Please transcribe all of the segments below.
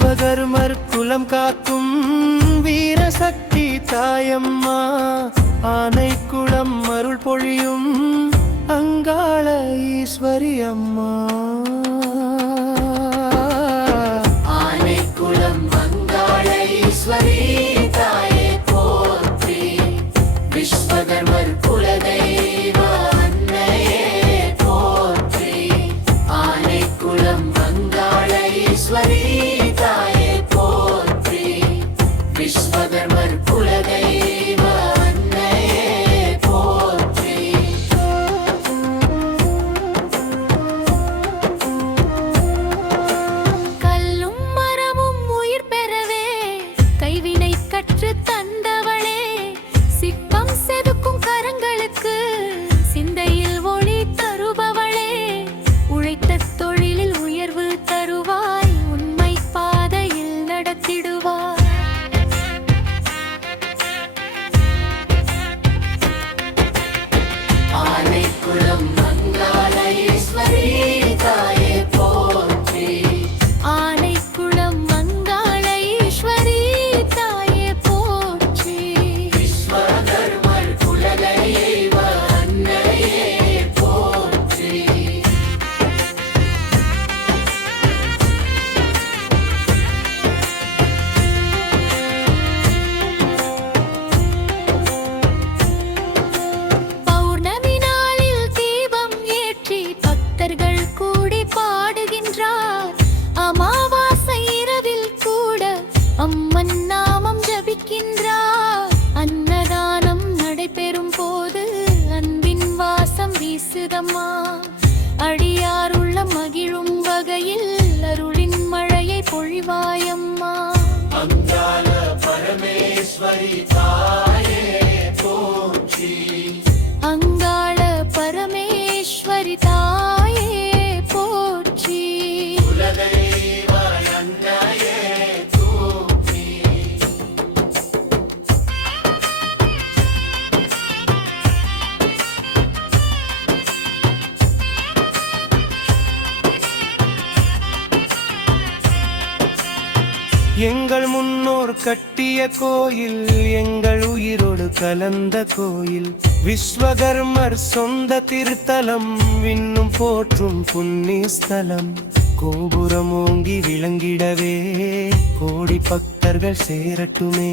விஸ்வகர்மர் குலம் காக்கும் வீரசக்தி தாயம்மா, ஆனைக்குளம் அருள் பொழியும் அங்காள ஈஸ்வரி அம்மா. ஆனைக்குளம் அங்காள ஈஸ்வரி தாயே போற்றி, விஸ்வகர்மர் குலதெய்வ அன்னையே போற்றி. ஆனைக்குளம் அங்காள ஈஸ்வரி தாயே போற்றி, விஸ்வகர்மர் குலதெய்வ அன்னையே போற்றி. கல்லும் மரமும் உயிர் பெறவே கைவினை கற்று தந்தவளே, சிற்பம் செதுக்கும் கரங்களுக்கு சிந்தையில் ஒளி தருபவளே, உழைத்த தொழிலில் உயர்வு தருவாய், உண்மை பாதையில் நடத்திடுவாய். ஆனைக்குளம் அங்காள ஈஸ்வரி தாயே போற்றி, ஆனைக்குளம் அங்காள ஈஸ்வரி தாயே போற்றி, விஸ்வகர்மர் குலதெய்வ அன்னையே போற்றி. பௌர்ணமி நாளில் தீபம் ஏற்றி பக்தர்கள் கூடி பாடுகின்றார். அமாவாசை இரவில் கூட அம்மன் நாமம் ஜபிக்கின்றார். அன்னதானம் நடைபெறும் போது அன்பின் வாசம் வீசுதம்மா, அடியார் உள்ள மகிழும் வகையில் அருளின் மழையை பொழிவாயம்மா. அங்காள பரமேஸ்வரி தாயே போற்றி, அங்காள பரமேஸ்வரி தாயே போற்றி, குலதெய்வ அன்னையே போற்றி. எங்கள் முன்னோர் கட்டிய கோயில், எங்கள் உயிரோடு கலந்த கோயில், விஸ்வகர்மர் சொந்த திருத்தலம், விண்ணும் போற்றும் புண்ணிய ஸ்தலம். கோபுரம் ஓங்கி விளங்கிடவே கோடி பக்தர்கள் சேரட்டுமே,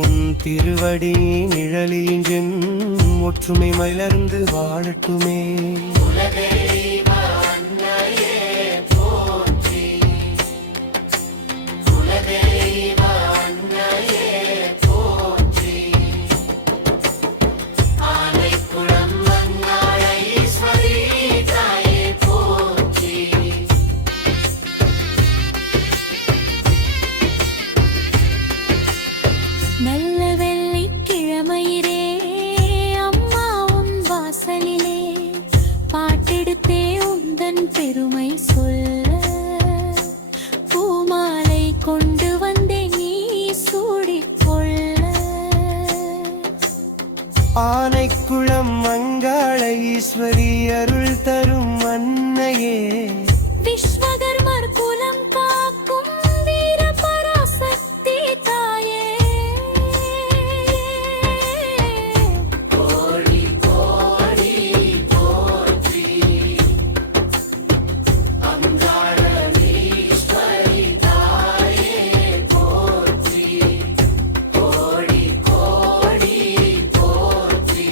உன் திருவடி நிழலின் ஒற்றுமை மலர்ந்து வாழட்டுமே. குலதெய்வ அன்னையே போற்றி, குலதெய்வ அன்னையே போற்றி. ஆனைக்குளம் அங்காள ஈஸ்வரி தாயே போற்றி, நல்ல வெள்ளிக்கிழமையிலே அம்மா உன் வாசலிலே பாட்டெடுத்தே உந்தன் பெருமை சொல்ல, பூமாலை கொண்டு வந்தே நீ சூடிக்கொள்ள. ஆனைக்குளம் அங்காள ஈஸ்வரி அருள் தரும் அன்னையே, விஸ்வகர்மர் குலம் காக்கும் வீர பராசக்தி தாயே. கோடி கோடி போற்றி. அங்காள ஈஸ்வரி தாயே போற்றி, கோடி கோடி போற்றி.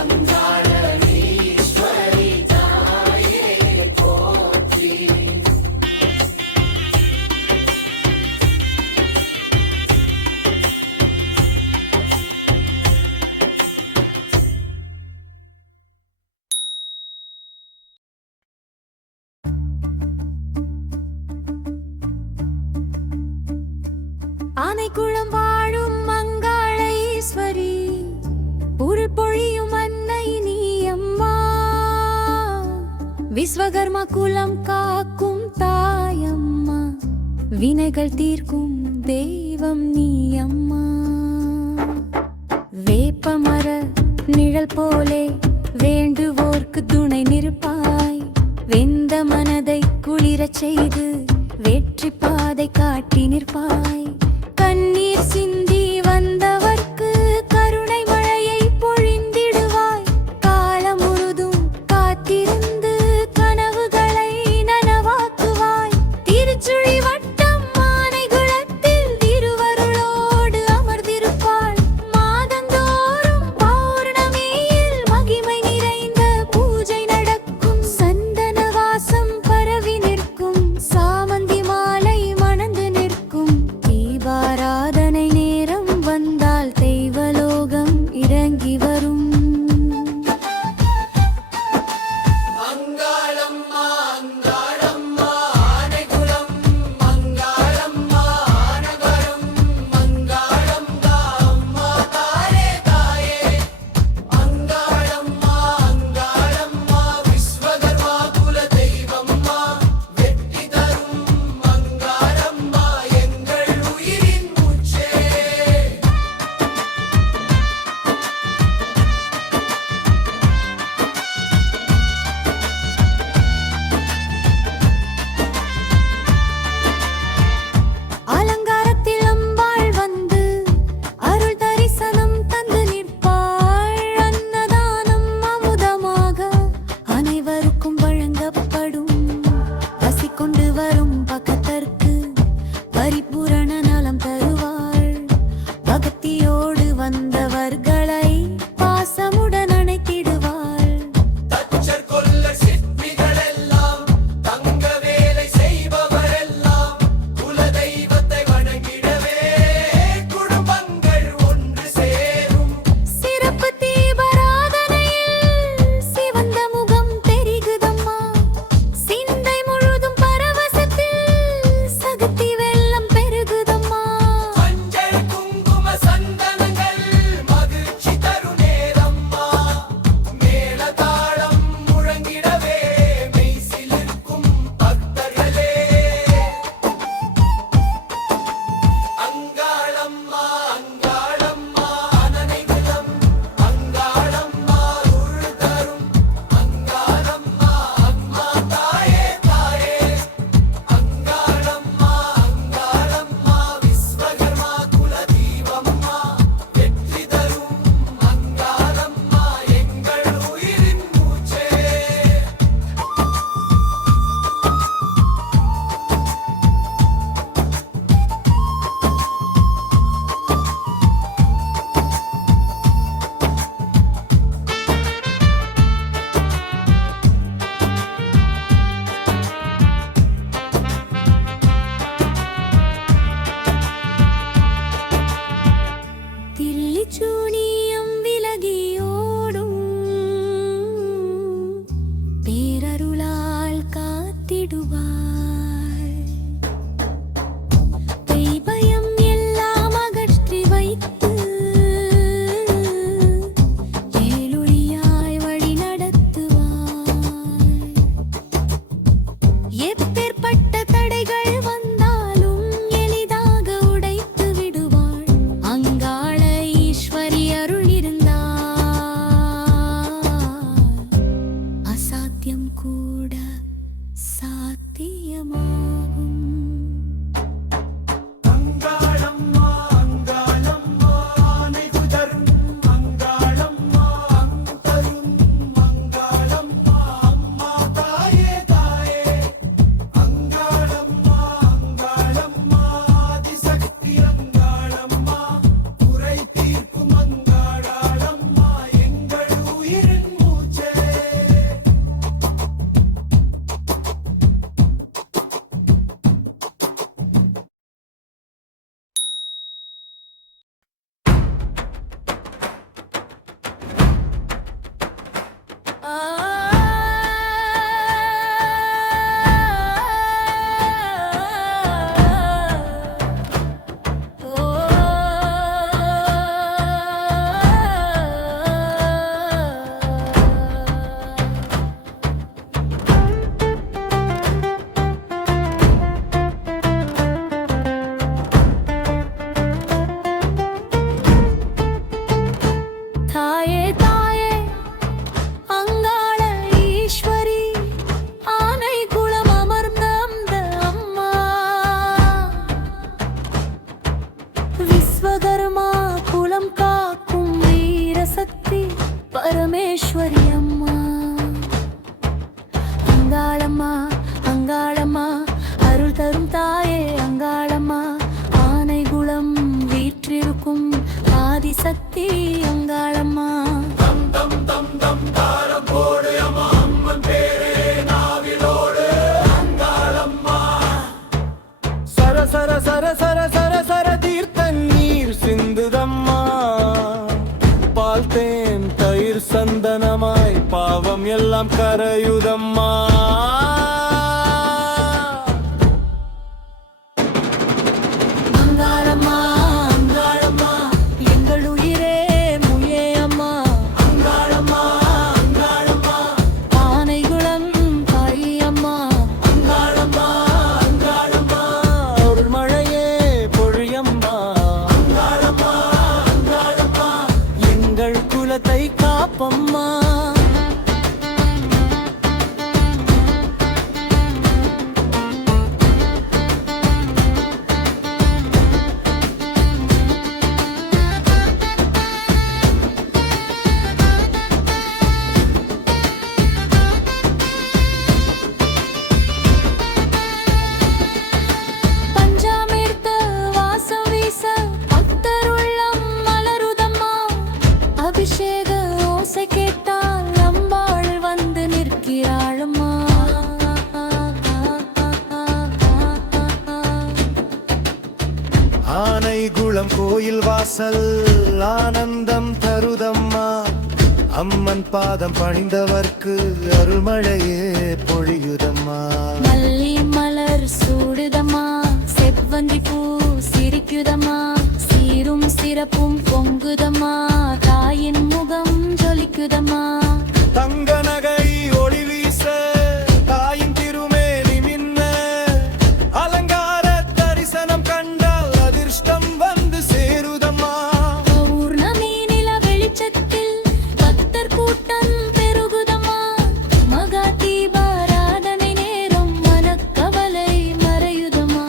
அங்காள ஈஸ்வரி தாயே போற்றி. ஆனைக்குளம் வாழும் அங்காள ஈஸ்வரி, உருள் பொழியும் அன்னை நீ அம்மா, விஸ்வகர்ம குலம் காக்கும் தாயம்மா, வினைகள் தீர்க்கும் தெய்வம் நீ அம்மா. வேப்பமர நிழல் போலே வேண்டுவோர்க்கு துணை நிற்பாய், வெந்த மனதை குளிரச் செய்து வெற்றி பாதை காட்டி நிற்பாய். கண்ணீர் சிந்தி வந்தவர்க்கு கருணை மழையை பொழிந்திடுவாய். காலம் முழுதும் காத்திருந்து கனவுகளை நனவாக்குவாய். திருச்சுழி வட்டம் ஆனைகுளத்தில் திருவருளோடு அமர்ந்திருப்பாள். மாதந்தோறும் பௌர்ணமியில் மகிமை நிறைந்த பூஜை நடக்கும். சந்தன வாசம் பரவி நிற்கும். சாமந்தி மாலை மணந்து நிற்கும். தீபாராதனை நேரம் வந்தால் தெய்வலோகம் இறங்கி வரும். மங்களம்மா அங்காளம்மா ஆனைகுளம் மங்களம்மா ஆனகரம் மங்களம்மா அம்மா தாயே தாயே மங்களம்மா அங்காளம்மா விஸ்வகர்மா குல தெய்வம்மா வெற்றி தரும் மங்களம்மா எங்கள் உயிரின் மூச்சே. அலங்காரத்தில் அம்பாள் வந்து அருள் தரிசனம் தந்து நிற்பாள். அன்னதானம் அமுதமாக அனைவருக்கும் வழங்கப்படும். பசி கொண்டு வரும் பக்தர்க்கு பரிபூரண நலம் தருவாள். பக்தியோடு வந்தவர்களை பாசமுடன் அணைத்திடுவாள். தச்சர் கொல்லர் சிற்பிகளெல்லாம் தங்க வேலை செய்பவரெல்லாம் குலதெய்வத்தை வணங்கிடவே குடும்பங்கள் ஒன்று சேரும். சிறப்பு தீபாராதனையில் சிவந்த முகம் தெரிகுதம்மா. சிந்தை முழுதும் பரவசத்தில் தாயே அங்காளம்மா ஆனைகுளம் வீற்றிருக்கும் ஆதிசக்தி அங்காளம்மா தம் தம் தம் தம் தாரம் போடு அம்மா அம்மன் பேரே நாவிலோடு அங்காளம்மா சர சர சர சர சர சர தீர்த்த நீர் சிந்துதம்மா பால் தேன் தயிர் சந்தனமாய் பாவம் எல்லாம் கரையுதம்மா அங்காளம்மா அங்காளம்மா எங்கள் உயிரே முயே அம்மா அங்காளம்மா அங்காளம்மா ஆனைகுளம் தாயி அம்மா அங்காளம்மா அங்காளம்மா அருள் மழையே பொழியம்மா அங்காளம்மா அங்காளம்மா எங்கள் குலத்தை காப்பம்மா பஞ்சாமிர்த வாசம் வீச பக்தருள்ளம் மலருதம்மா அபிஷேக ஓசை கேட்டால் அம்பாள் வந்து நிற்கிறாளம்மா ஆனைகுளம் கோயில் வாசல் ஆனந்தம் தருதம்மா அம்மன் பாதம் பணிந்தவர்க்கு அருள்மழையே பொழியுதம்மா மல்லி மலர் சூடுதம்மா செவ்வந்தி பூ சிரிக்குதம்மா சீரும் சிறப்பும் பொங்குதம்மா தாயின் முகம் ஜொலிக்குதம்மா தங்க நகை ஒளி வீச தாயின் திருமேனி மின்ன அலங்கார தரிசனம் கண்டால் அதிர்ஷ்டம் வந்து சேருதம்மா பௌர்ணமி நில வெளிச்சத்தில் பக்தர் கூட்டம் பெருகுதம்மா மகா தீபாராதனை நேரம் மனக்கவலை மறையுதம்மா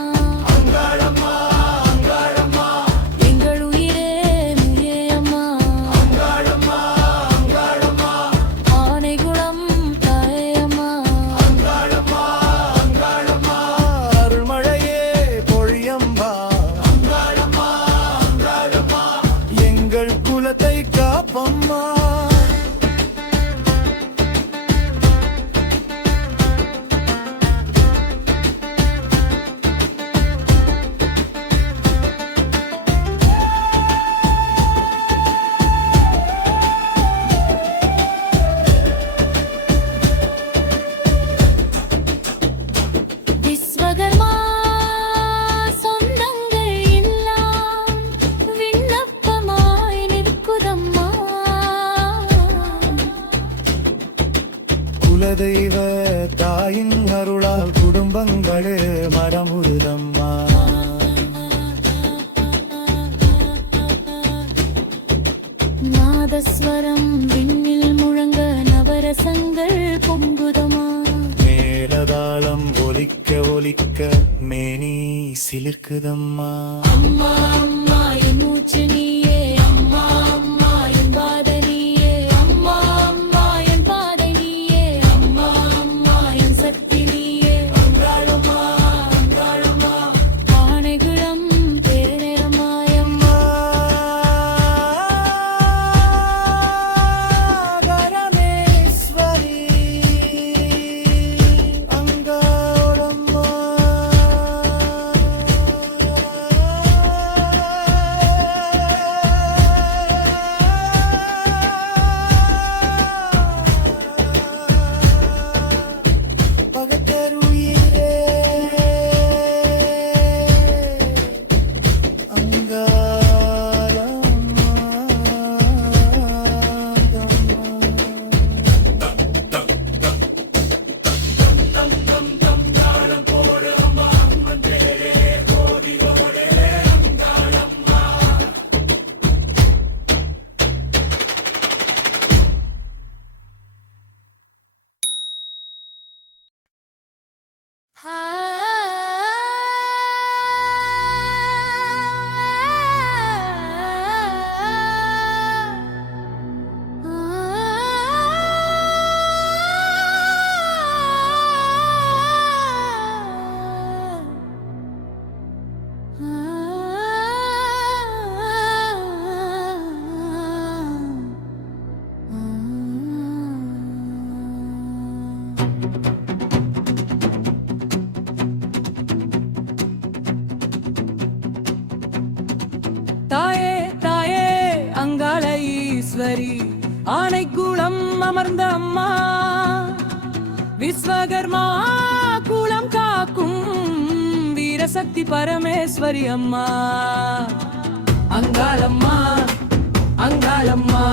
அங்காளம்மா அங்காளம்மா எங்கள் உயிரே முயே அம்மா அங்காளம்மா அங்காளம்மா ஆனைகுளம் தாயம்மா அங்காளம்மா அங்காளம்மா அருள்மழையே பொழியம்பா அங்காளம்மா அங்காளம்மா எங்கள் குலத்தை காப்பம்மா விஸ்வகர்மா சொந்தங்கள் எல்லாம் விண்ணப்பமாய் நிற்குதம்மா குலதெய்வ தாயின் அருளால் குடும்பங்களே மரமுருதம்மா நாதஸ்வரம் விண்ணில் முழங்க நவரசங்கள் பொங்குதம்மா மேலதாளம் ஒலிக்க ஒலிக்க மேனி சிலிர்க்குதம்மா அம்மா அம்மா என் மூச்சு நீயே அம்மா அம்மா என் பாத நீயே அம்மா அம்மா என் பாதை நீயே அம்மா அம்மா என் சக்தி நீயே அங்காளம்மா அங்காளம்மா ஆனைகுளம் பெருநிறமாயம்மா பரமேஸ்வரி அங்காளம்மா ஈஸ்வரி ஆனைக்குளம் அமர்ந்த அம்மா விஸ்வகர்மா குலம் காக்கும் வீரசக்தி பரமேஸ்வரி அம்மா அங்காளம்மா அங்காளம்மா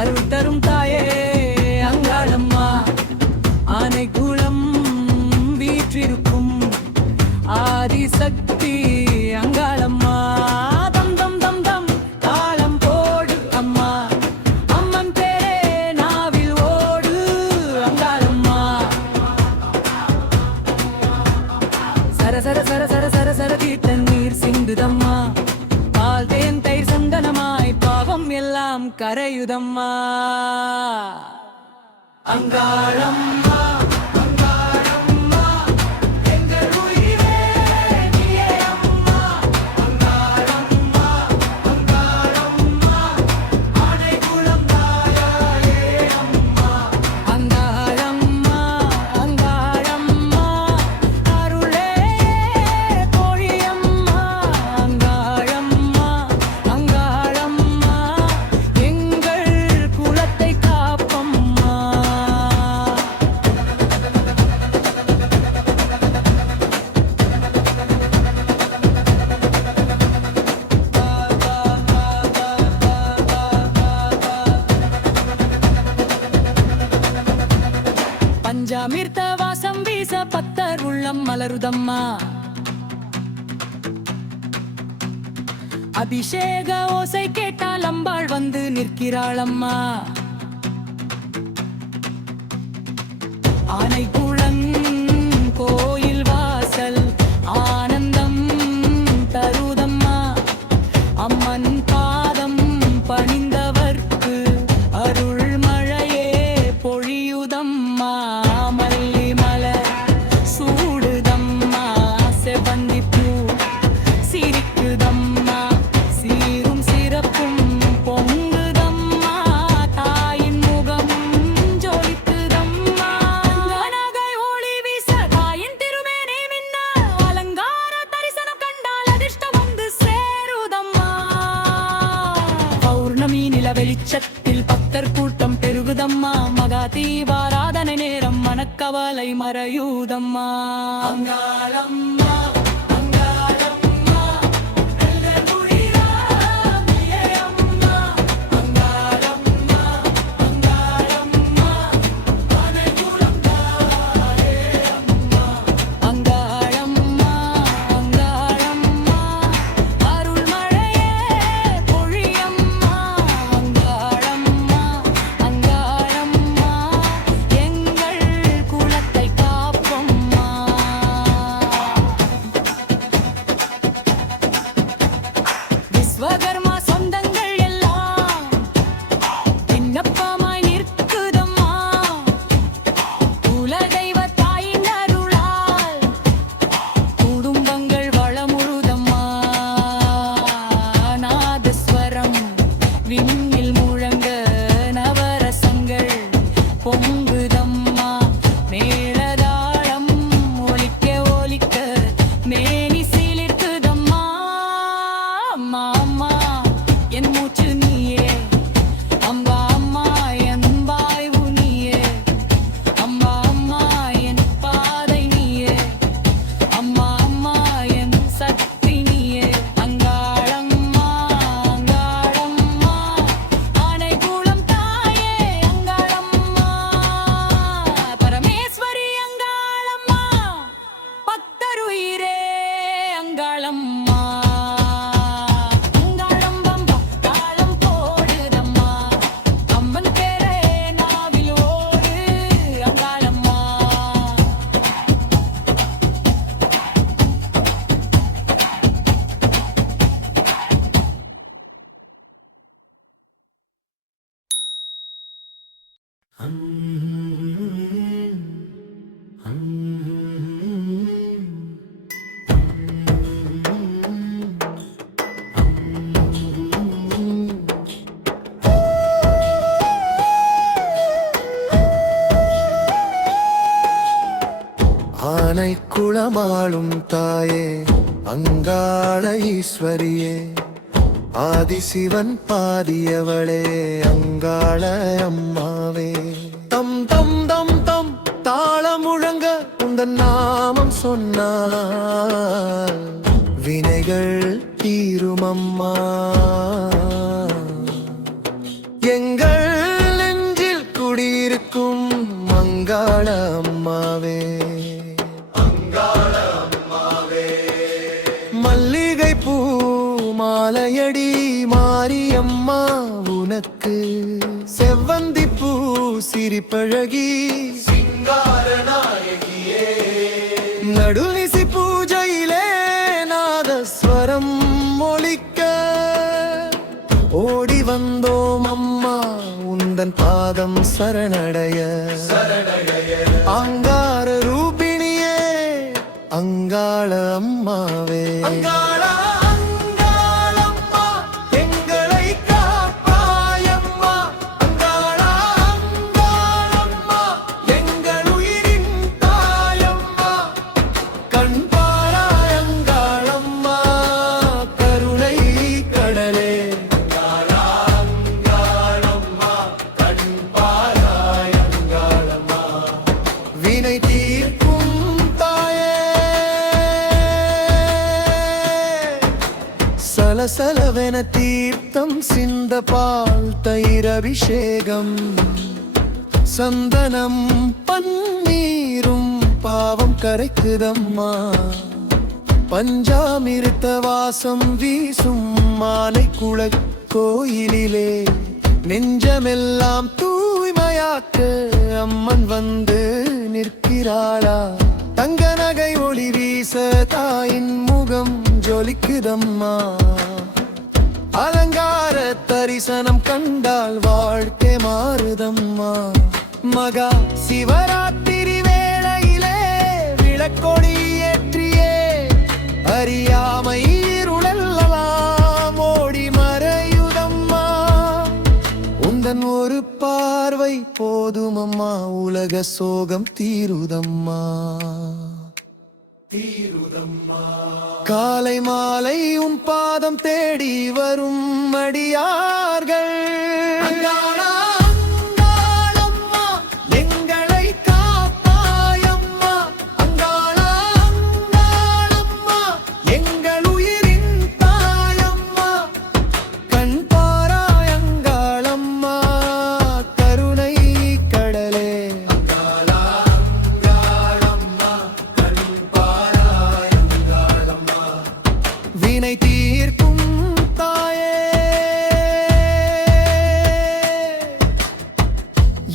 அருள் தரும் தாயே அங்காளம்மா ஆனைக்குளம் வீற்றிருக்கும் ஆதிசக்தி அங்காளம்மா தம் தம் தம் தம் தாளம் போடு அம்மா அம்மன் பேரே நாவில் ஓடு அங்காளம்மா சர சர சர சர சர சர தண்ணீர் சிந்துதம்மா பால் தேன் தயிர் சந்தனமாய் பாவம் எல்லாம் கரையுதம்மா அங்காளம்மா பஞ்சாமிர்த வாசம் வீச பக்தர் உள்ளம் மலருதம்மா அபிஷேக ஓசை கேட்டால் அம்பாள் வந்து நிற்கிறாளம்மா ஆனைக்குளம் கோயில் வாசல் ஆனந்தம் தருதம்மா அம்மன் பாதம் பணிந்தவர்க்கு அருள் மழையே பொழியுதம்மா மல்லி மலர் சூடுதம்மா செவந்தி பூ சிரிக்குதம்மா சீரும் சிறப்பும் பொங்குதம்மா தாயின் முகம் ஜொலிக்குதம்மா நகை ஒளி வீச தாயின் திருமேனி மின்ன அலங்கார தரிசனம் கண்டால் அதிர்ஷ்டம் வந்து சேருதம்மா பௌர்ணமி நில வெளிச்சத்தில் பக்தர் கூட்டம் பெருகுதம்மா மகா தீபாராதனை நேரம் மனக்கவலை மறையுதம்மா அங்காளம்மா அங்காளம்மா எல்லர் முடியாமியே அம்மா அங்காளம்மா அங்காளம்மா ஆனைக்குளம் தாயே அம்மா அங்காளம்மா அங்காளம்மா அருள் மழையே பொழியம்மா அங்காளம்மா அங்காளம்மா எங்கள் குலத்தை காப்பம்மா விஸ்வகர்மா சொந்தங்கள் எல்லாம் விண்ணப்பமாய் நிற்குதம்மா குலதெய்வ தாயின் அருளால் குடும்பங்கள் வளமுழுதம்மா நாதஸ்வரம் விண்ணில் முழங்க நவரசங்கள் பொங்குதம்மா மேளதாளம் ஒலிக்க ஒலிக்க மேனி சிலிர்க்குதம்மா அம்மா அம்மா என் மூச்சு நீயே அம்பா அம்மா என் வாய்வு நீயே அம்மா அம்மா என் பாதை நீயே அம்மா அம்மா என் சக்தி நீயே அங்காளம்மா அங்காளம்மா ஆனைக்குளம் தாயே அங்காளம்மா பரமேஸ்வரி அங்காளம்மா பக்தருயிரே அங்காளம்மா அங்காளம்பம் தாளம் போடுதம்மா அம்மன் பேரே நாவில் ஓடு அங்காளம்மா ஆனைக்குளமாளும் தாயே அங்காள ஈஸ்வரியே ஆதிசிவன் பாதியவளே அங்காள அம்மாவே தம் தம் தம் தம் தாளம் முழங்க உந்தன் நாமம் சொன்னால் வினைகள் தீரும் அம்மா எங்கள் நெஞ்சில் குடியிருக்கும் அங்காள அம்மாவே மல்லிகை பூ மாலையடி மாரியம்மா உனக்கு செவ்வந்தி பூ சிரிப்பழகி சிங்காரநாயகியே நடுநிசி பூஜையிலே நாதஸ்வரம் ஒலிக்க ஓடி வந்தோம் அம்மா உந்தன் பாதம் சரணடைய அங்கார ரூபிணியே அங்காள அம்மாவே வினை தீர்க்கும் தாயே சலசலவென தீர்த்தம் சிந்த பால் தயிர் அபிஷேகம் சந்தனம் பன்னீரும் பாவம் கரைக்குதம்மா பஞ்சாமிருத்த வாசம் வீசும் மாலை குளக் கோயிலிலே நெஞ்சமெல்லாம் தூய்மையாக்க அம்மன் வந்து நிற்கிறாளா தங்க நகை ஒளி வீச தாயின் முகம் ஜொலிக்குதம்மா அலங்கார தரிசனம் கண்டால் வாழ்க்கை மாறுதம்மா மகா சிவராத்திரி வேளையிலே விளக்கொடி ஏற்றியே அறியாமை இருளெல்லாம் ஓடி மறையுதம்மா உந்தன் ஒரு பார்வை போதுமம்மா உலக சோகம் தீருதம்மா காலை மாலை உன் பாதம் தேடி வரும் அடியார்கள் எங்களை காப்பாயம்மா அங்காளா அங்காளம்மா எங்கள் உயிரின் தாயம்மா கண் பாராய் அங்காளம்மா கருணை கடலே வினை தீர்க்கும் தாயே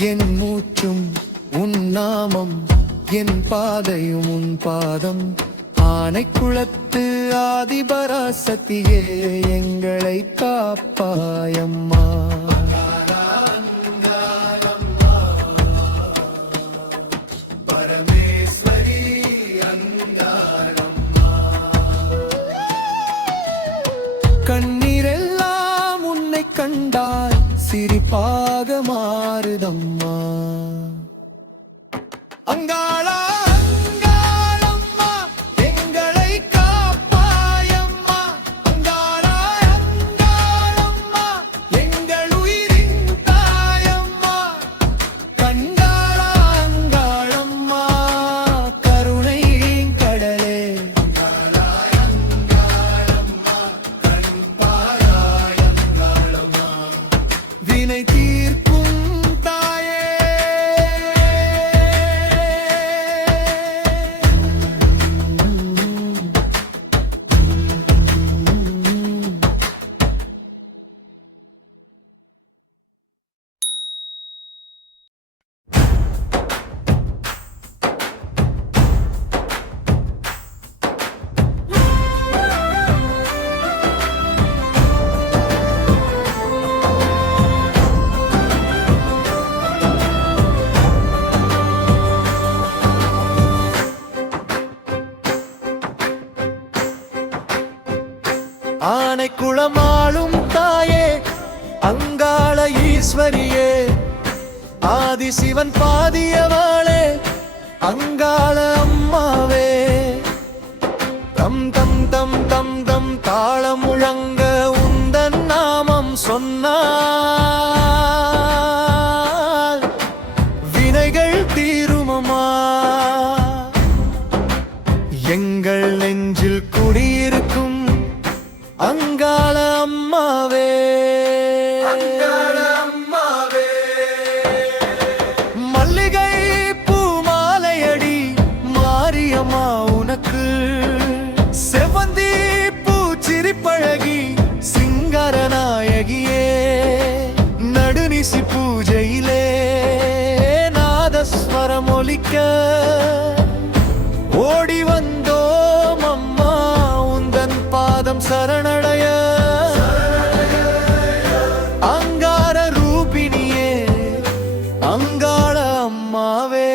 என் மூச்சும் உன் நாமம் என் பாதையும் உன் பாதம் ஆனைக்குளத்து ஆதிபராசக்தியே எங்களை காப்பாயம்மா பரமேஸ்வரி கண்ணீரெல்லாம் உன்னை கண்டால் சிரிப்பாக மாறுதம்மா அங்காளா அங்காளம்மா எங்களை காப்பாயம்மா அங்காளா அங்காளம்மா எங்கள் உயிரின் தாயம்மா கண்காளா அங்காளம்மா கருணை கடலே வினை தீர்க்கும் தாயே ஆனைக்குளமாளும் தாயே அங்காள ஈஸ்வரியே ஆதிசிவன் பாதியவாளே அங்காள அம்மாவே தம் தம் தம் தம் தம் தாளம் முழங்க உந்தன் நெஞ்சில் குடியிருக்கும் அங்காள அம்மாவே, அங்காள அம்மாவே. மல்லிகை பூ மாலையடி மாரியம்மா உனக்கு, செவந்தி பூச்சிரிப்பழகி சிங்கரநாயகியே. நடுநிசி பூஜையிலே நாதஸ்வரம் ஒலிக்க ஓடி வந்தோம் அம்மா உந்தன் பாதம் சரணடைய. அங்கார ரூபிணியே அங்காள அம்மாவே.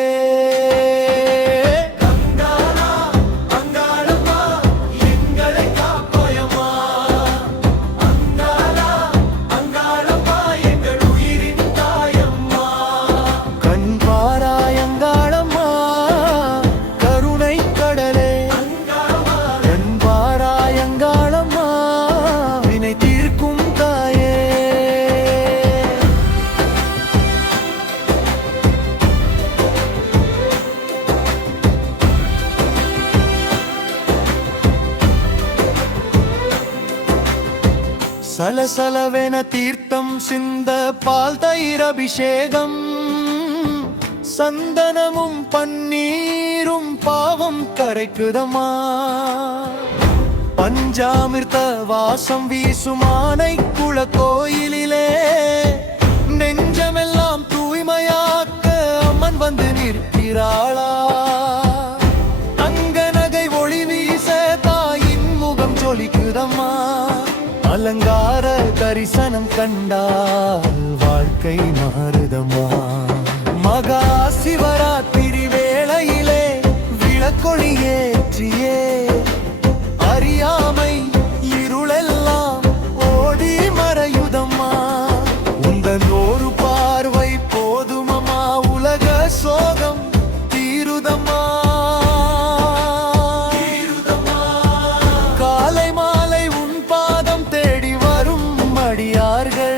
சலசலவென தீர்த்தம் சிந்த பால் தயிர் அபிஷேகம், சந்தனமும் பன்னீரும் பாவம் கரைக்குதமா. பஞ்சாமிர்த வாசம் வீசுமானை குள கோயிலிலே நெஞ்சமெல்லாம் தூய்மையாக்க அம்மன் வந்து நிற்கிறாளா. அங்க நகை ஒளி வீச தாயின் முகம் ஜொலிக்குதம்மா. அலங்கார தரிசனம் கண்டால் வாழ்க்கை மாறுதம்மா. மகா சிவராத்திரி வேளையிலே விளக்கொளியேற்றியே அறியாமை இருளெல்லாம் ஓடி மறையுதம்மா. உந்தன் ஒரு பார்வை போதுமம்மா உலக சோகம் தீருதம்மா. காலை மாலை உன் பாதம் தேடி வரும் அடியார்கள்.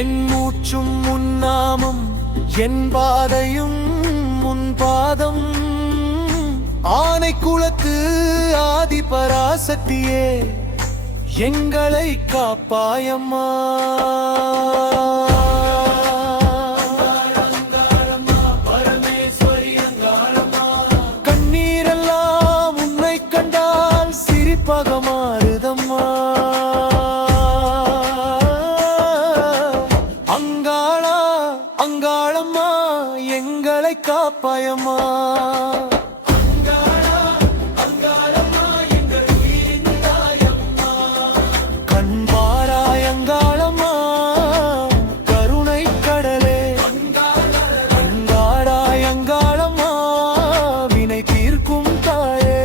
என் மூச்சும் முன்னாமம் என் பாதையும் முன் பாதம். ஆனை குலத்து ஆதி பராசக்தியே எங்களை காப்பாயம்மா. கண்ணீரெல்லாம் உன்னை கண்டால் சிரிப்பாக மாறுதம்மா. அங்காளம்மா எங்களை காப்பாயம்மா. கண்பாராய் அங்காளம்மா கருணை கடலே. அங்காராய் அங்காளம்மா வினை தீர்க்கும் தாயே.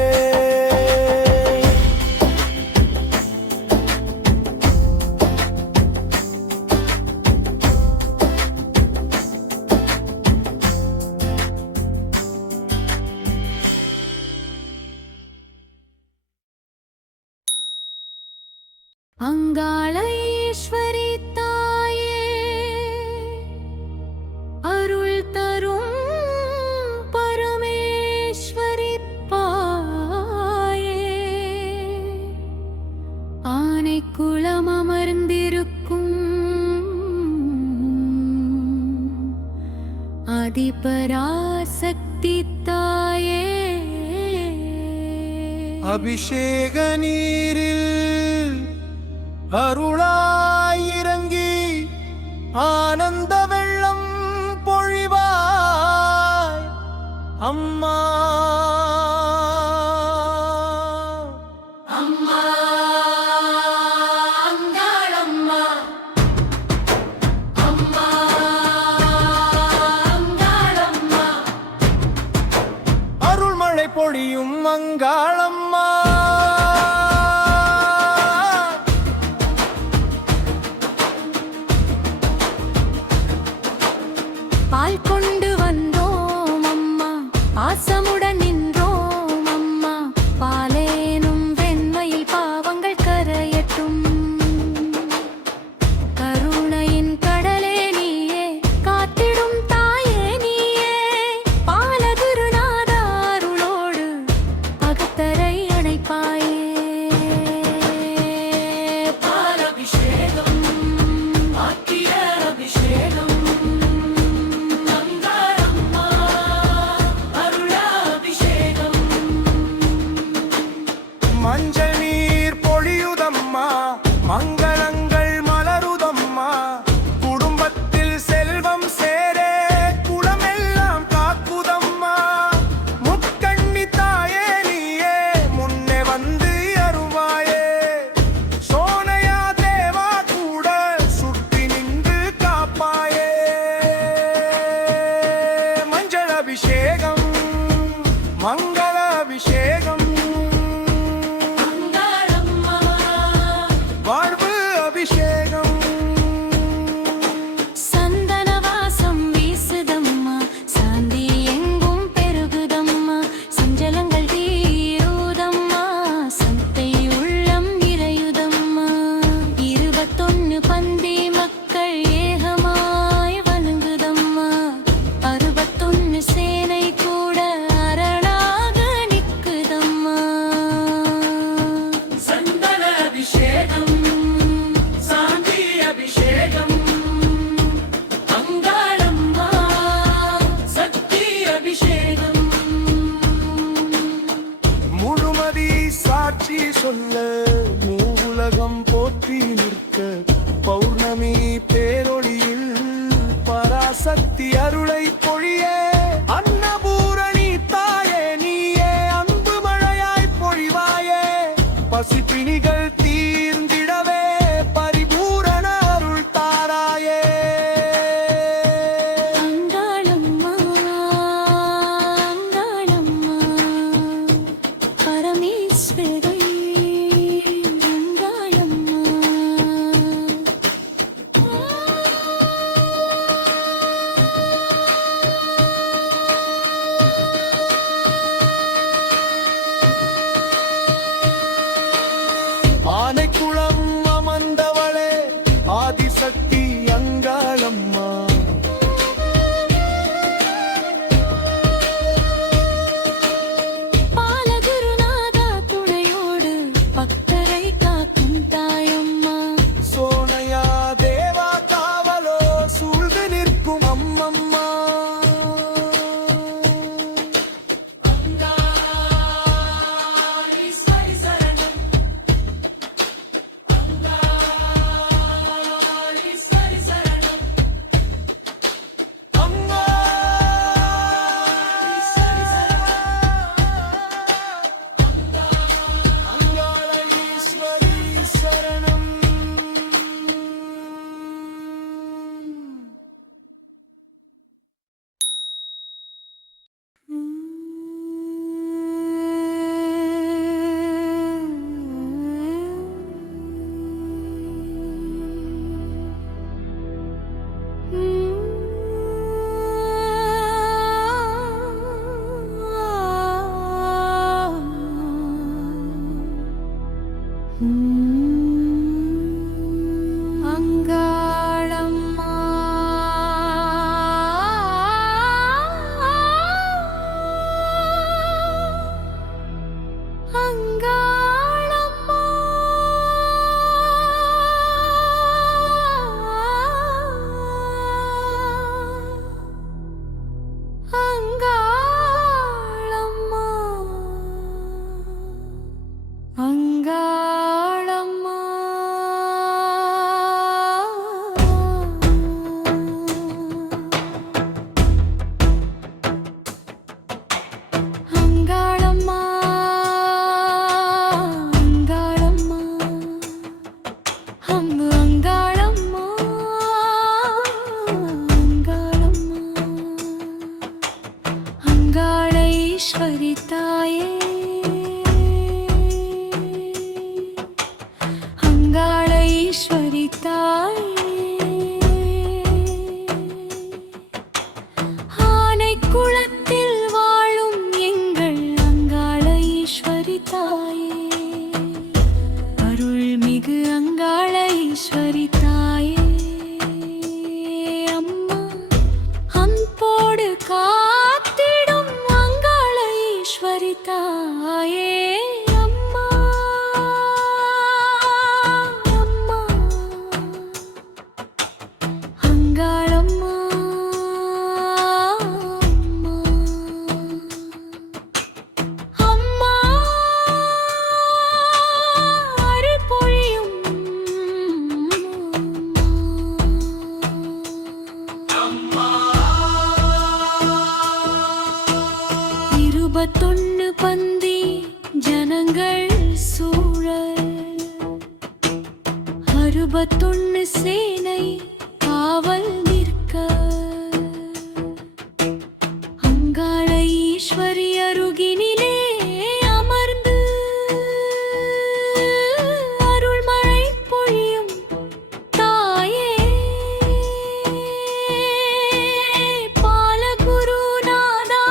அங்காள ஈஸ்வரி தாயே அருள் தரும் பரமேஸ்வரி பாயே. ஆனைக்குளம் அமர்ந்திருக்கும் ஆதிபராசக்தி தாயே. அபிஷேக நீரில் அருளாயிரங்கி ஆனந்த வெள்ளம் பொழிவாய் அம்மா. அம்மா அங்காளம்மா, அம்மா அங்காளம்மா, பொழியும் அங்காளம்மா. பால் கொண்டு வந்தோம் அம்மா, பாசமுடன் நின்றோம் அம்மா. பாலேனும் வெண்மையில் பாவங்கள் கரையட்டும். கருணையின் கடலே நீயே, காத்திடும் தாயே நீயே. பாலகுருநாத அருளோடு பகத்தரை அணைப்பாயே. பாலபிஷேகம், ஆக்கிய அபிஷேகம். மஞ்சள் நீர் பொழியுதம்மா, மங்களங்கள் மலருதம்மா. குடும்பத்தில் செல்வம் சேரே குலமெல்லாம் காக்குதம்மா. முக்கண்ணி தாயே நீயே, முன்னே வந்து அருவாயே. சோனையா தேவா கூட சுற்றி நின்று காப்பாயே. மஞ்சள் அபிஷேகம், மங்கள அபிஷேகம், வாழ்வு அபிஷேகம். சந்தன வாசம் வீசுதம்மா, சாந்தி எங்கும் பெருகுதம்மா. சஞ்சலங்கள் தீருதம்மா, சத்தை உள்ளம் நிறையுதம்மா. 21 பந்தி மக்கள் ஏகமாய் வணங்குதம்மா. 61 சேனை கூட அரணாக நிற்குதம்மா. சந்தன அபிஷேகம், சாந்தி அபிஷேகம். அங்காளம்மா சக்தி அபிஷேகம். முழுமதி சாட்சி சொல்ல மூவுலகம் போற்றி நிற்க. பௌர்ணமி பேரொளியில் பராசக்தி அருளை பொழிய. அன்னபூரணி தாயே நீயே, அன்பு மழையாய் பொழிவாயே. பசிப்பிணிகள் தீர்ந்திடவே பரிபூரண அருள் தாராயே. அங்காளம்மா, அங்காளம்மா, பரமேஸ்வரி. ஈஸ்வரி தாயே அங்காள ஈஸ்வரி தாயே ஆனைக்குளத்தில் வாழும் எங்கள் அங்காள ஈஸ்வரி தாயே அருள்மிகு அங்காள ஈஸ்வரி தாயே அம்மா அன்போடு காத்திடும் அங்காள ஈஸ்வரி தாயே அம்மா அம்மா அங்காளம்மா அம்மா அருள் பொழியும் இருபத்தொன்னு பந்தி ஜனங்கள் சூழல் அறுபத்தொன்னு சேனை காவல் நிற்க அங்காள ஈஸ்வரி அருகினிலே அமர்ந்து அருள்மழை பொழியும் தாயே பாலகுருநாதா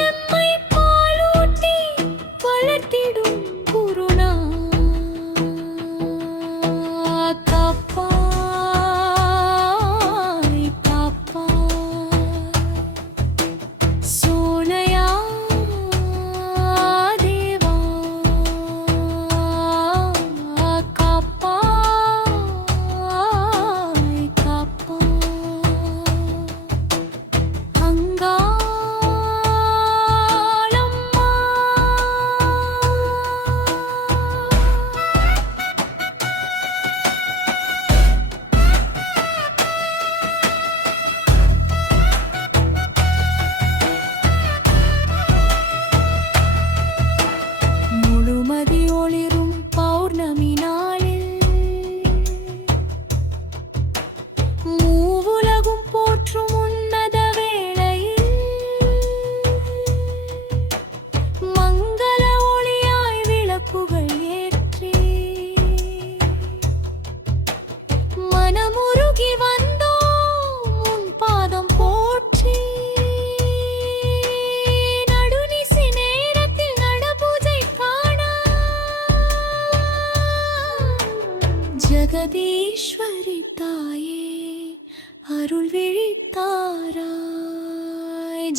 எம்மை பாலூட்டி வளர்த்திடும் குருநா காப்பாய் காப்பாய் சோனையா தேவா காப்பாய் காப்பாய் அங்காளம்மா முழுமதி ஒளிரும் பௌர்ணமி நாளில் மூவுலகும் போற்றும் உன்னத வேளையில் மங்கள ஒளியாய் விளக்குகள் ஏற்றி மனமுருகி வந்தோம் உன் பாதம் போற்றி நடுநிசி நேரத்தில் நடபூஜை காண ஜெகதீஸ்வரி தாயே அருள் விழித்தாராய்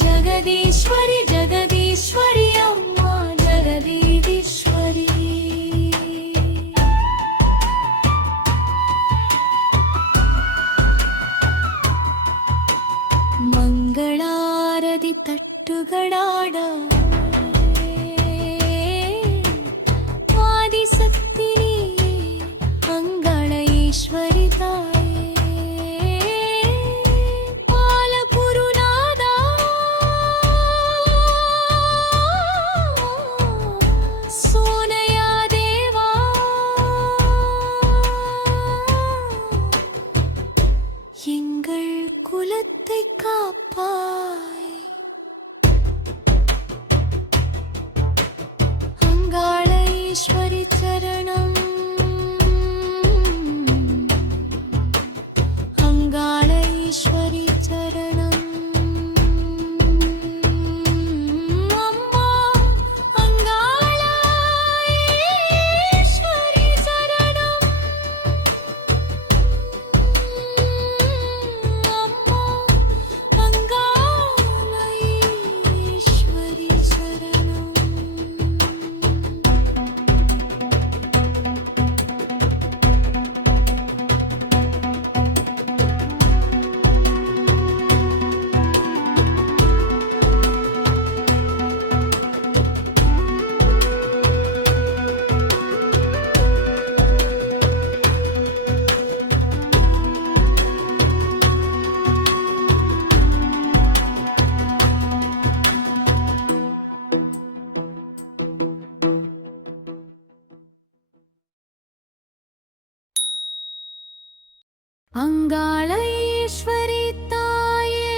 ஜெகதீஸ்வரி ஜெகதீஸ்வரி அம்மா ஜெகதீஸ்வரி மங்களாரதி தட்டுகளாட ஆதிசக்தி நீயே அங்காள ஈஸ்வரி தாயே பாலகுருநாதா சோனையா தேவா எங்கள் குலத்தை காப்பாய் அங்காள ஈஸ்வரி சரணம் அங்காள ஈஸ்வரி சரணம் அம்மா அங்காள ஈஸ்வரி சரணம் அம்மா அங்காள ஈஸ்வரி சரணம் அங்காள ஈஸ்வரி தாயே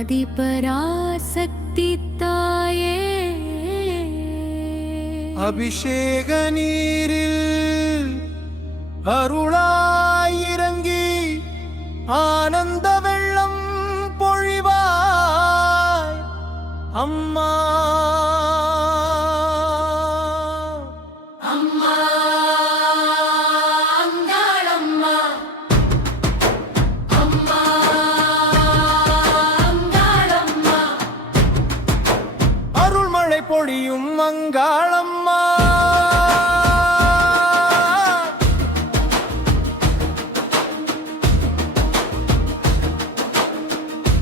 ஆதிபராசக்தி தாயே அபிஷேக நீரில் அருளாயிரங்கி ஆனந்த வெள்ளம் பொழிவாய் அம்மா அம்மா அங்காளம்மா அம்மா அங்காளம்மா அருள்மழை பொழியும் அங்காளம்மா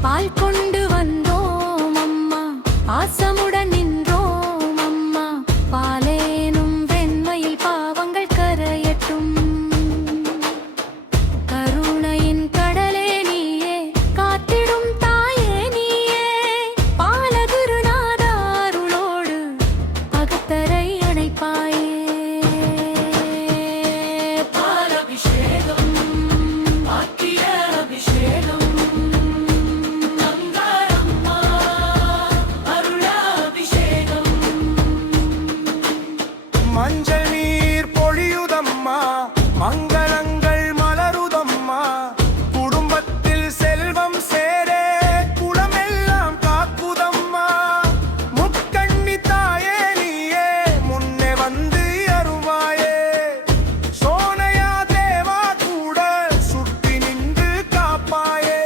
பால் கொண்டு வந்தோம் அம்மா பாசமுடன் நின்றோம் அம்மா பாலேனும் வெண்மையில் பாவங்கள் கரையட்டும் கருணையின் கடலே நீயே காத்திடும் தாயே நீயே பாலகுருநாத அருளோடு பகத்தரை அணைப்பாயே பாலபிஷேகம் ஆக்கிய அபிஷேகம் மஞ்சள் நீர் பொழியுதம்மா மங்களங்கள் மலருதம்மா குடும்பத்தில் செல்வம் சேரே குலமெல்லாம் காக்குதம்மா முக்கண்ணி தாயே நீயே முன்னே வந்து அருவாயே சோனையா தேவா கூட சுற்றி நின்று காப்பாயே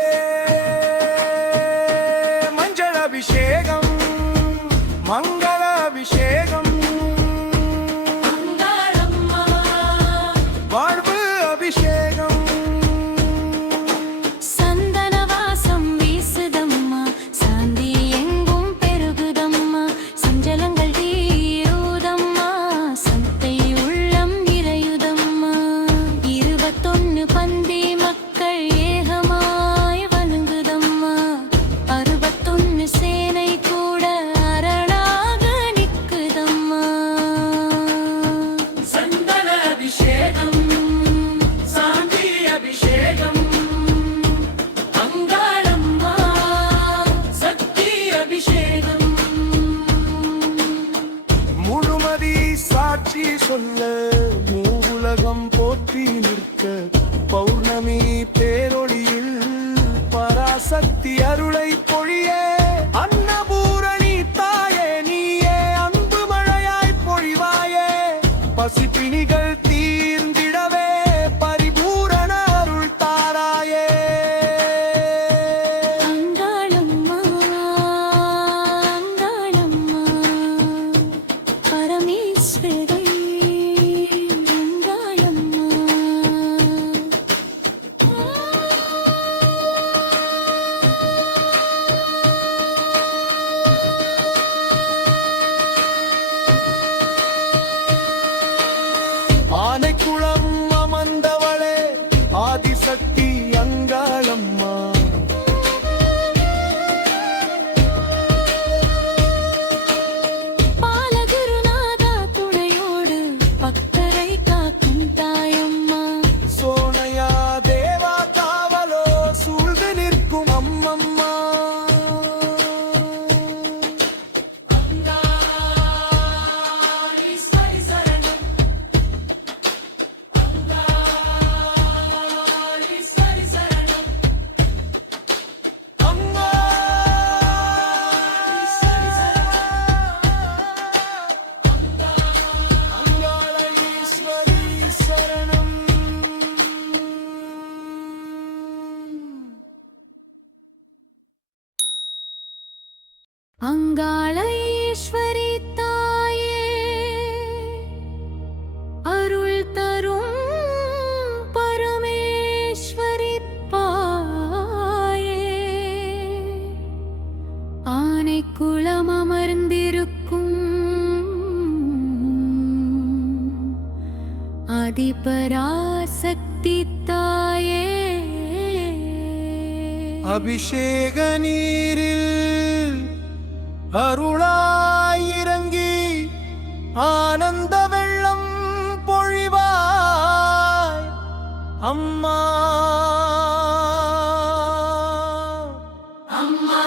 மஞ்சள் அபிஷேகம் மங்கள அபிஷேகம் வாழ்வு அபிஷேகம் சந்தனவாசம் வீசுதம்மா சாந்தி எங்கும் பெருகுதம்மா சஞ்சலங்கள் தீருதம்மா சத்தை உள்ளம் நிறையுதம்மா 21 பந்தி மக்கள் ஏகமாய் வணங்குதம்மா 61 சேனை கூட அரணாக நிற்குதம்மா சந்தன அபிஷேகம் சாந்தி அபிஷேகம் அங்காளம்மா சக்தி அபிஷேகம் முழுமதி சாட்சி சொல்ல மூவுலகம் போற்றி நிற்க பௌர்ணமி பேரொளியில் பராசக்தி அருளை பொழிய அன்னபூரணி தாயே நீயே அன்பு மழையாய் பொழிவாயே பசிப்பிணிகள் தீர்ந்திடவே பரிபூரண அருள் தாராயே அங்காளம்மா அங்காளம்மா பரமேஸ்வரி அங்காளம்மா ஆனைக்குளம் அமர்ந்தவளே ஆதிசக்தி அங்காளம்மா பாலகுருநாதா துணையோடு பக்தரை காக்கும் தாயம்மா சோனையா தேவா காவலோ சூழ்ந்து நிற்கும் அம்மம்மா ஈஸ்வரி சரணம் ஈஸ்வரி சரணம் அம்மா அங்காள ஈஸ்வரி சரணம் அங்காள ஈஸ்வரி தாயே அருள் தரும் பரமேஸ்வரி பாயே ஆனைக்குளம் அமர்ந்திருக்கும் ஆதிபராசக்தி தாயே அபிஷேக நீரில் அருளாயிரங்கி ஆனந்த வெள்ளம் பொழிவாய் அம்மா அம்மா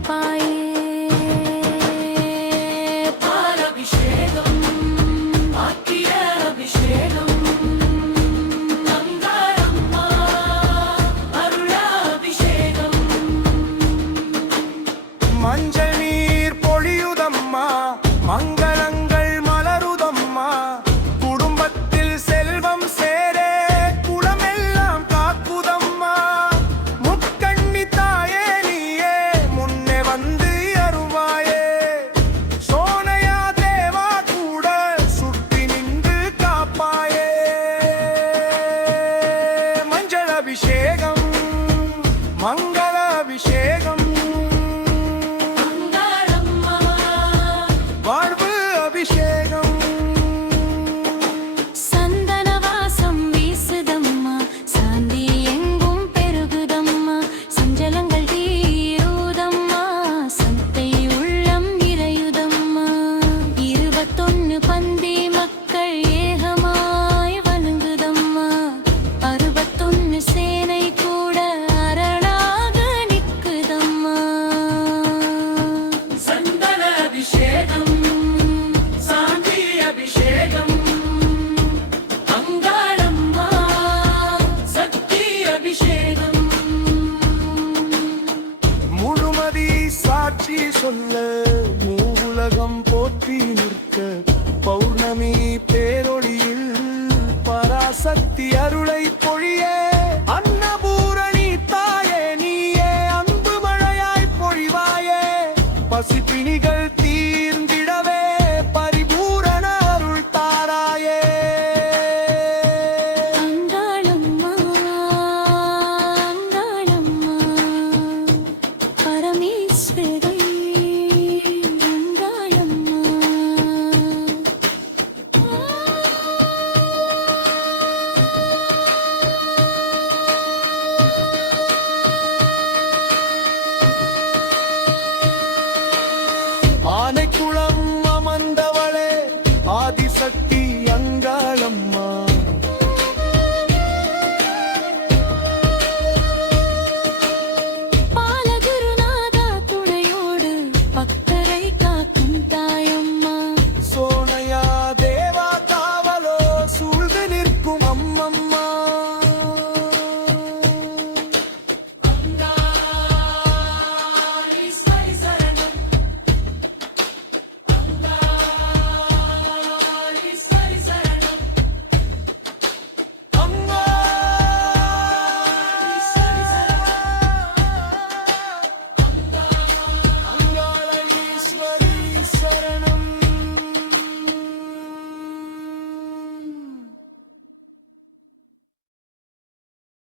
வைப்பாயே பாலபிஷேகம் ஆக்கிய அபிஷேகம் அங்காளம்மா அருளாபிஷேகம் மஞ்சள் நீர் பொழியுதம்மா மங்களங்கள் மலருதம்மா குடும்பத்தில் செல்வம் சேரே குலமெல்லாம் காக்குதம்மா முக்கண்ணி தாயே நீயே முன்னே வந்து அருவாயே சோனையா தேவா கூட சுற்றி நின்று காப்பாயே மஞ்சள் அபிஷேகம் மங்கள அபிஷேகம் அங்காளம்மா வாழ்வு அபிஷேகம் சந்தன வாசம் வீசுதம்மா சாந்தி எங்கும் பெருகுதம்மா சஞ்சலங்கள் தீருதம்மா சந்தை உள்ளம் நிறையுதம்மா 21 பந்தி மக்கள் ஏகமாய் வணங்குதம்மா 61 சேனை கூட அரணாக நிற்குதம்மா சந்தன அபிஷேகம் சாந்தி அபிஷேகம் அங்காளம்மா சக்தி அபிஷேகம் முழுமதி சாட்சி சொல்ல மூவுலகம் போற்றி நிற்க பௌர்ணமி பேரொளியில் பராசக்தி அருளை பொழிய அன்னபூரணி தாயே நீயே அன்பு மழையாய் பொழிவாயே பசிப்பிணிகள் தீர்ந்திடவே பரிபூரண அருள் தாராயே அங்காளம்மா அங்காளம்மா பரமேஸ்வரி